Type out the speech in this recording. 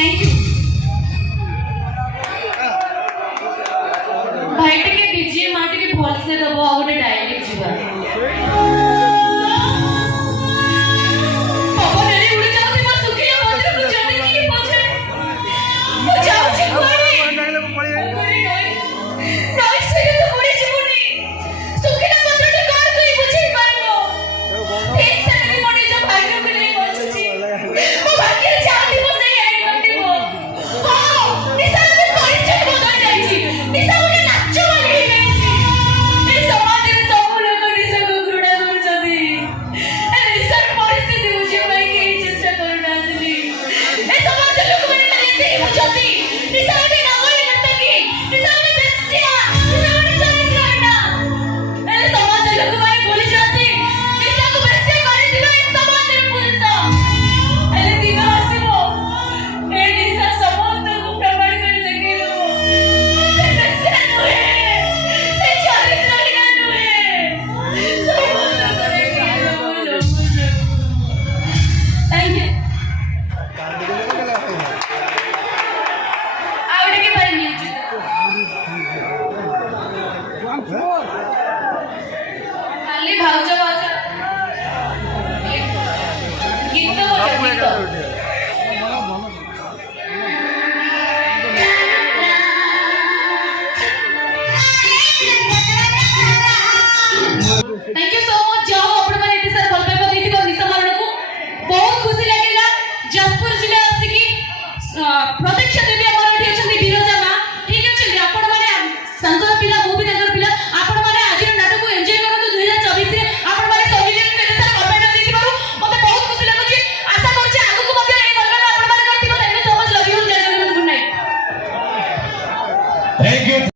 Thank you. प्रतीक्षा देवी हमर एठी अछंती बिरजा मा ठीक अछि आपण माने संतोष पिला मु भी नगर पिला आपण माने आज नाटक को एन्जॉय करतो 2024 रे आपण माने सॉलिडेट के साथ कमेंट देति बारू मते बहुत खुशी लागुची आशा करछि आगु को मते ए गल्ला आपण माने करथिबो thank you so much love you जय Jagannath good night thank you.